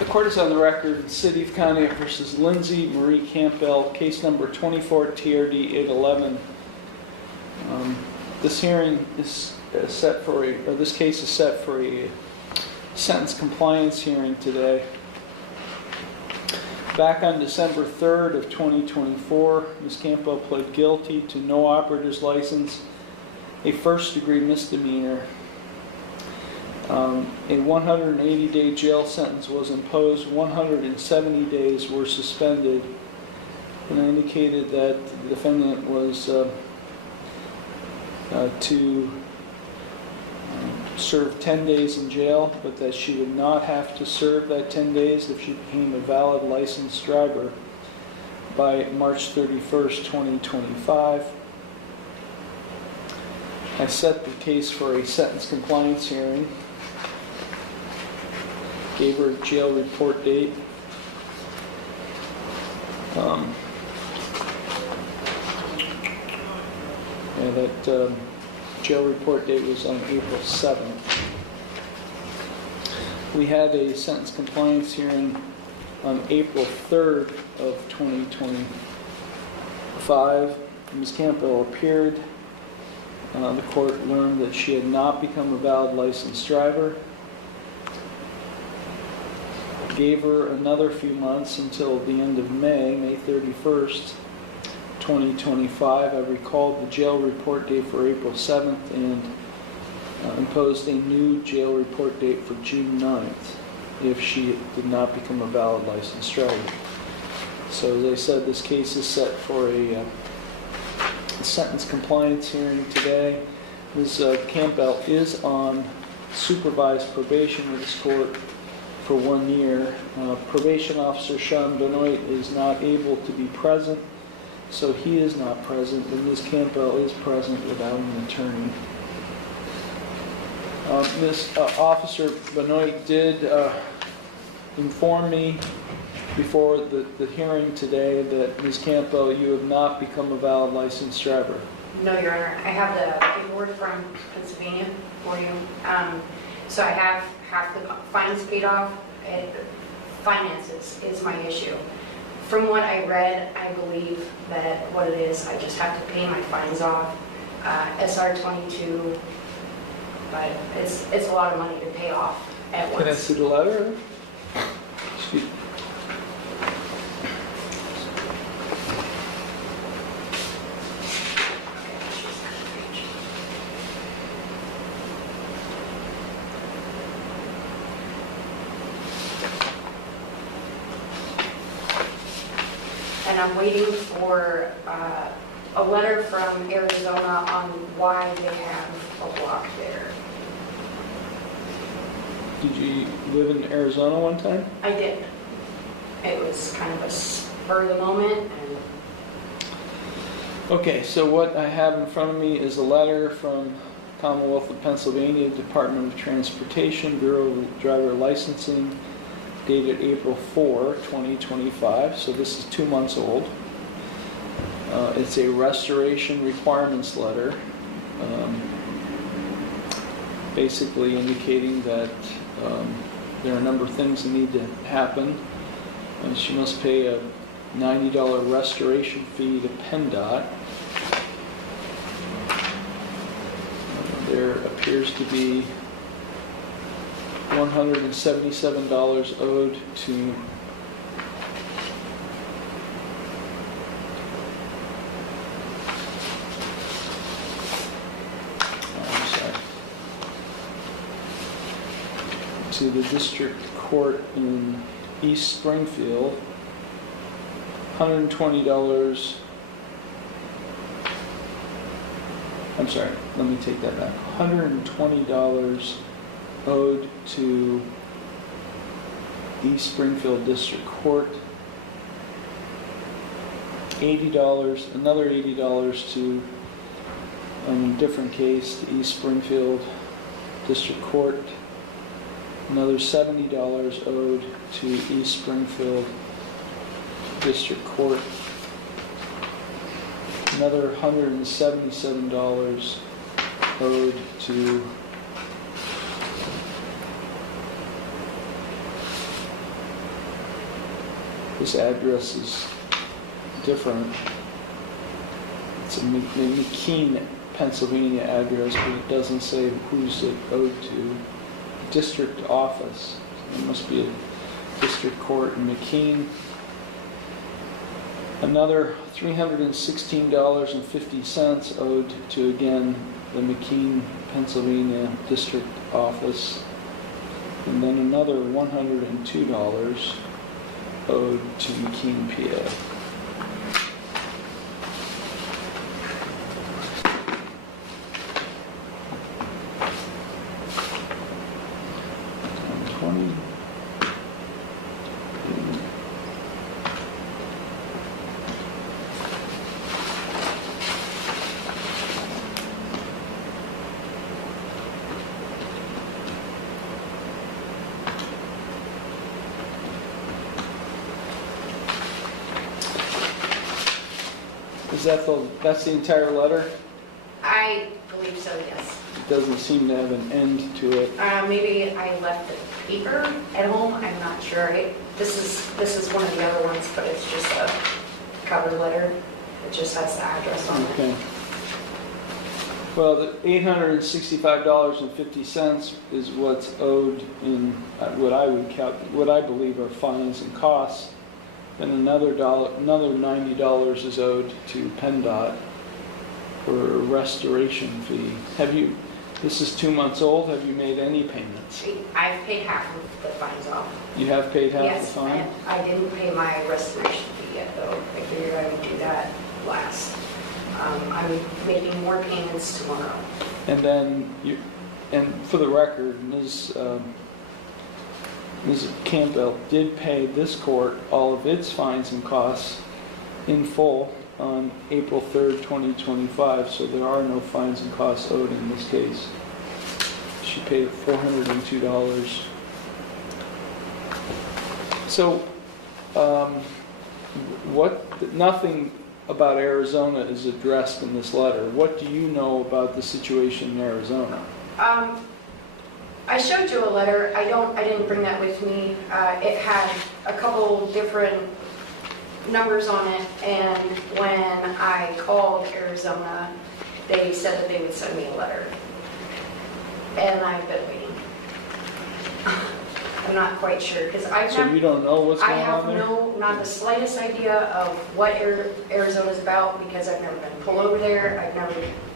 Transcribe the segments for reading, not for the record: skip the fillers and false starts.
The court is on the record, City of Conneaut versus Lindsay Marie Campbell, case number 24 TRD 811. This hearing is set for this case is set for a sentence compliance hearing today. Back on December 3rd of 2024, Ms. Campbell pled guilty to no operator's license, a first-degree misdemeanor. A 180-day jail sentence was imposed, 170 days were suspended, and I indicated that the defendant was to serve 10 days in jail, but that she would not have to serve that 10 days if she became a valid licensed driver by March 31st, 2025. I set the case for a sentence compliance hearing. Gave her a jail report date. That jail report date was on April 7th. We had a sentence compliance hearing on April 3rd of 2025. Ms. Campbell appeared. The court learned that she had not become a valid licensed driver. Gave her another few months until the end of May 31st, 2025. I recalled the jail report date for April 7th and imposed a new jail report date for June 9th if she did not become a valid licensed driver. So as I said, this case is set for a sentence compliance hearing today. Ms. Campbell is on supervised probation with this court for 1 year. Probation officer Sean Benoit is not able to be present, so he is not present, and Ms. Campbell is present without an attorney. Officer Benoit did inform me before the hearing today that Ms. Campbell, you have not become a valid licensed driver. No, Your Honor. I have the paperwork from Pennsylvania for you. So I have half the fines paid off. Finances is my issue. From what I read, I believe that what it is, I just have to pay my fines off. SR 22, but it's a lot of money to pay off at once. Can I see the letter? Excuse me. And I'm waiting for a letter from Arizona on why they have a block there. Did you live in Arizona one time? I did. It was kind of a spur of the moment. And Okay, so what I have in front of me is a letter from Commonwealth of Pennsylvania Department of Transportation, Bureau of Driver Licensing, dated April 4, 2025, so this is 2 months old. It's a restoration requirements letter, basically indicating that there are a number of things that need to happen. She must pay a $90 restoration fee to PennDOT. There appears to be $177 owed to the district court in East Springfield. $120. I'm sorry, let me take that back. $120 owed to East Springfield District Court. $80, another $80 to, in a different case, the East Springfield District Court. Another $70 owed to East Springfield District Court. Another $177 owed to This address is different. It's a McKean, Pennsylvania address, but it doesn't say who's it owed to. District office. It must be a district court in McKean. Another $316.50 owed to, again, the McKean, Pennsylvania district office. And then another $102 owed to McKean, PA. Is that's the entire letter? I believe so, yes. It doesn't seem to have an end to it. Maybe I left the paper at home, I'm not sure. This is one of the other ones, but it's just a cover letter. It just has the address on it. Okay. Well, the $865.50 is what's owed in what I believe are fines and costs. And another $90 is owed to PennDOT for a restoration fee. This is 2 months old, have you made any payments? I've paid half of the fines off. You have paid half the fine? Yes, and I didn't pay my restoration fee yet, though. I figured I would do that last. I'm making more payments tomorrow. And then, and for the record, Ms. Campbell did pay this court all of its fines and costs in full on April 3rd, 2025, so there are no fines and costs owed in this case. She paid $402. So, nothing about Arizona is addressed in this letter. What do you know about the situation in Arizona? I showed you a letter. I didn't bring that with me. It had a couple different numbers on it, and when I called Arizona, they said that they would send me a letter. And I've been waiting. I'm not quite sure, because you don't know what's going on there? I have not the slightest idea of what Arizona's about, because I've never been pulled over there. I've never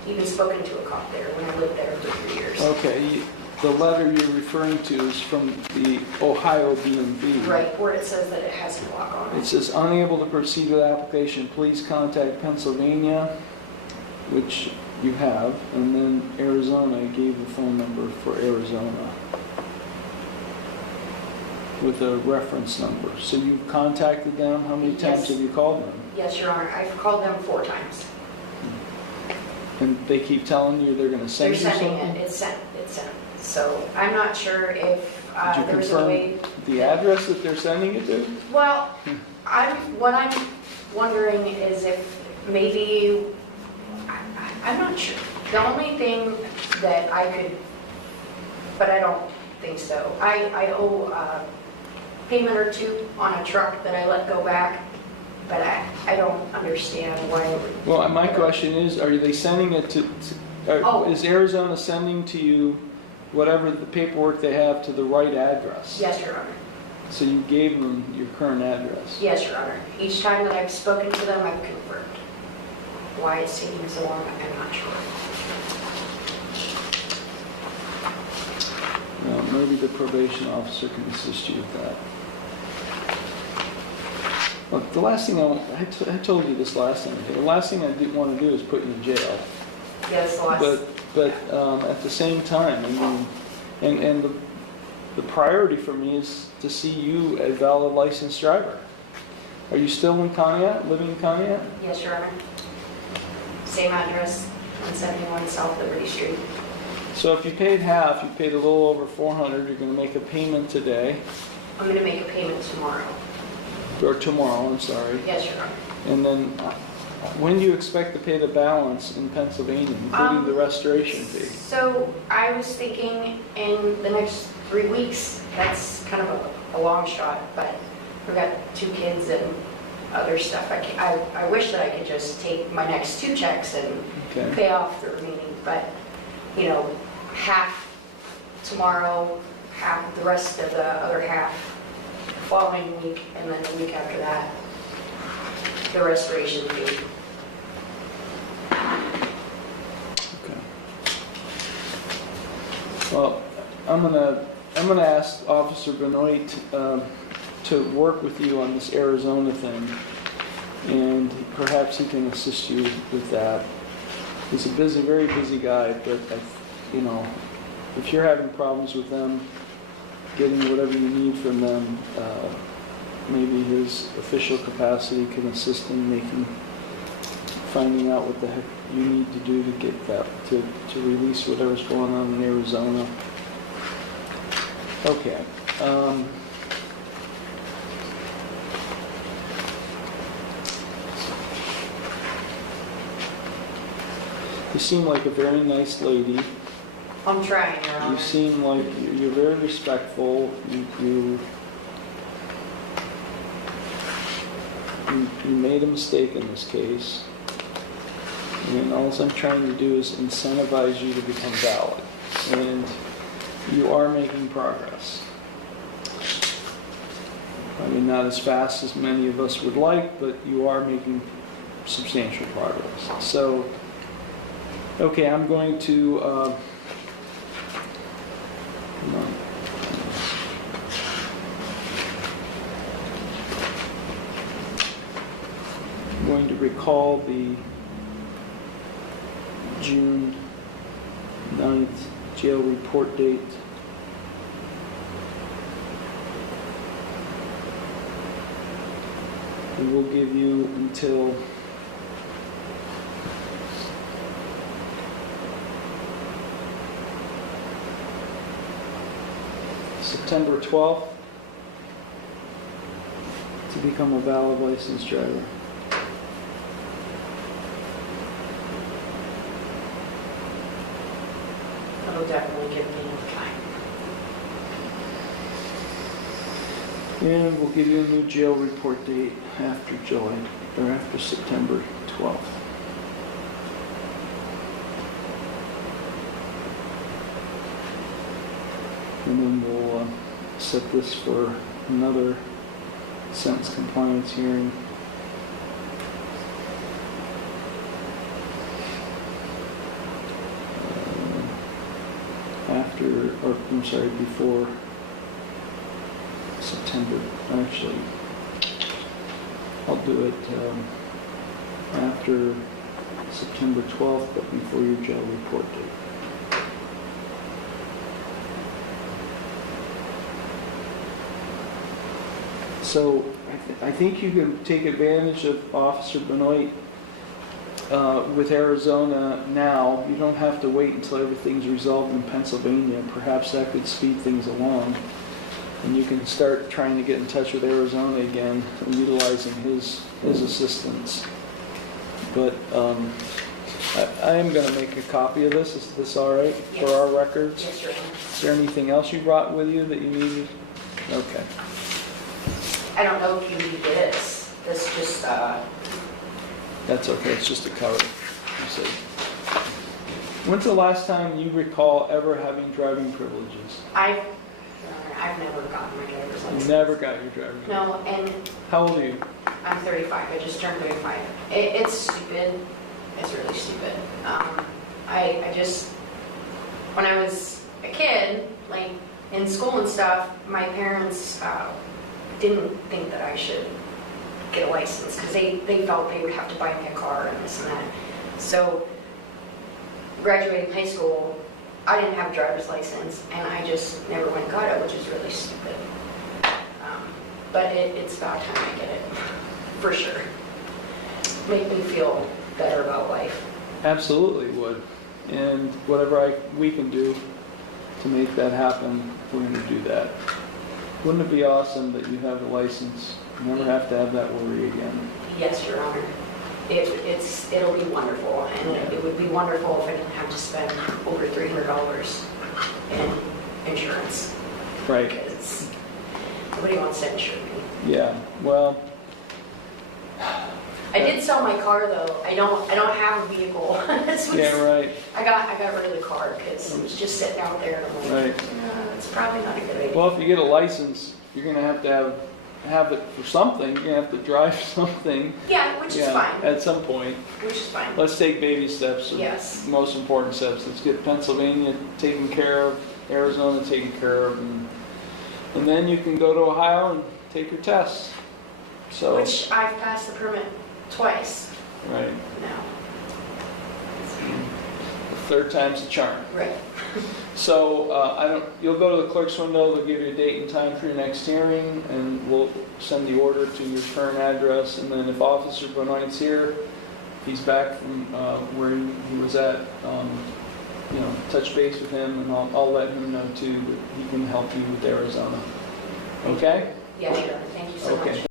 even spoken to a cop there when I lived there for 3 years. Okay. The letter you're referring to is from the Ohio DMV. Right, where it says that it has a block on it. It says, unable to proceed with the application, please contact Pennsylvania, which you have, and then Arizona. I gave the phone number for Arizona with a reference number. So you've contacted them? How many times have you called them? Yes, Your Honor. I've called them 4 times. And they keep telling you they're going to send you something? They're sending it. It's sent. So I'm not sure if there's a way... Did you confirm the address that they're sending it to? Well, what I'm wondering is if maybe... I'm not sure. The only thing that I could... But I don't think so. I owe a payment or 2 on a truck that I let go back, but I don't understand why... Well, my question is, are they sending it to... Is Arizona sending to you whatever the paperwork they have to the right address? Yes, Your Honor. So you gave them your current address? Yes, Your Honor. Each time that I've spoken to them, I've confirmed. Why it's taking so long, I'm not sure. Well, maybe the probation officer can assist you with that. Look, the last thing I told you this last time, the last thing I didn't want to do is put you in jail. Yes, the last... But at the same time, I mean, and the priority for me is to see you a valid licensed driver. Are you still in Conneaut, living in Conneaut? Yes, Your Honor. Same address, 171 South Liberty Street. So if you paid half, you paid a little over $400, you're going to make a payment today. I'm going to make a payment tomorrow. Or tomorrow, I'm sorry. Yes, Your Honor. And then when do you expect to pay the balance in Pennsylvania, including the restoration fee? So I was thinking in the next 3 weeks. That's kind of a long shot, but I've got 2 kids and other stuff. I wish that I could just take my next 2 checks and pay off the remaining, but, you know, half tomorrow, half the rest of the other half following week, and then the week after that, the restoration fee. Okay. Well, I'm gonna ask Officer Benoit to work with you on this Arizona thing, and perhaps he can assist you with that. He's a busy, very busy guy, but you know, if you're having problems with them getting whatever you need from them, maybe his official capacity can assist in finding out what the heck you need to do to get that, to release whatever's going on in Arizona. Okay. You seem like a very nice lady. I'm trying, Your Honor. You seem like you're very respectful. You made a mistake in this case. And all I'm trying to do is incentivize you to become valid. And you are making progress. I mean, not as fast as many of us would like, but you are making substantial progress. So, okay, I'm going to... I'm going to recall the June 9th jail report date. And we'll give you until September 12th to become a valid licensed driver. That'll definitely give me enough time. And we'll give you a new jail report date after July, or after September 12th. And then we'll set this for another sentence compliance hearing. Before September. Actually, I'll do it after September 12th, but before your jail report date. So I think you can take advantage of Officer Benoit with Arizona now. You don't have to wait until everything's resolved in Pennsylvania. Perhaps that could speed things along. And you can start trying to get in touch with Arizona again and utilizing his assistance. But I am going to make a copy of this. Is this all right for our records? Yes, Your Honor. Is there anything else you brought with you that you needed? Okay. I don't know if you need this. This just, That's okay. It's just a cover. You said. When's the last time you recall ever having driving privileges? I've never gotten my driver's license. You never got your driving privileges? No, and How old are you? I'm 35. I just turned 35. It's stupid. It's really stupid. I just, when I was a kid, like in school and stuff, my parents didn't think that I should get a license because they felt they would have to buy me a car and this and that. So, graduating high school, I didn't have a driver's license, and I just never went and got it, which is really stupid. But it's about time I get it, for sure. Make me feel better about life. Absolutely would. And whatever we can do to make that happen, we're going to do that. Wouldn't it be awesome that you have a license, never have to have that worry again? Yes, Your Honor. It'll be wonderful, and it would be wonderful if I didn't have to spend over $300 in insurance. Right. Because Nobody wants to insure me. Yeah, well, I did sell my car though. I don't have a vehicle. That's what's- yeah, right, I got rid of the car because it was just sitting out there and I'm like, right. it's probably not a good idea. Well, if you get a license, you're gonna have to have it for something. You're gonna have to drive something. Yeah, which is Yeah, fine. at some point. Which is fine. Let's take baby steps. The Yes. most important steps. Let's get Pennsylvania taken care of, Arizona taken care of, and then you can go to Ohio and take your tests. So, Which I've passed the permit twice right. now. The third time's the charm. Right. So you'll go to the clerk's window, they'll give you a date and time for your next hearing, and we'll send the order to your current address. And then if Officer Benoit's here, he's back from where he was at, touch base with him, and I'll let him know too that he can help you with Arizona. Okay? Yeah, sure. Thank you so much. Okay.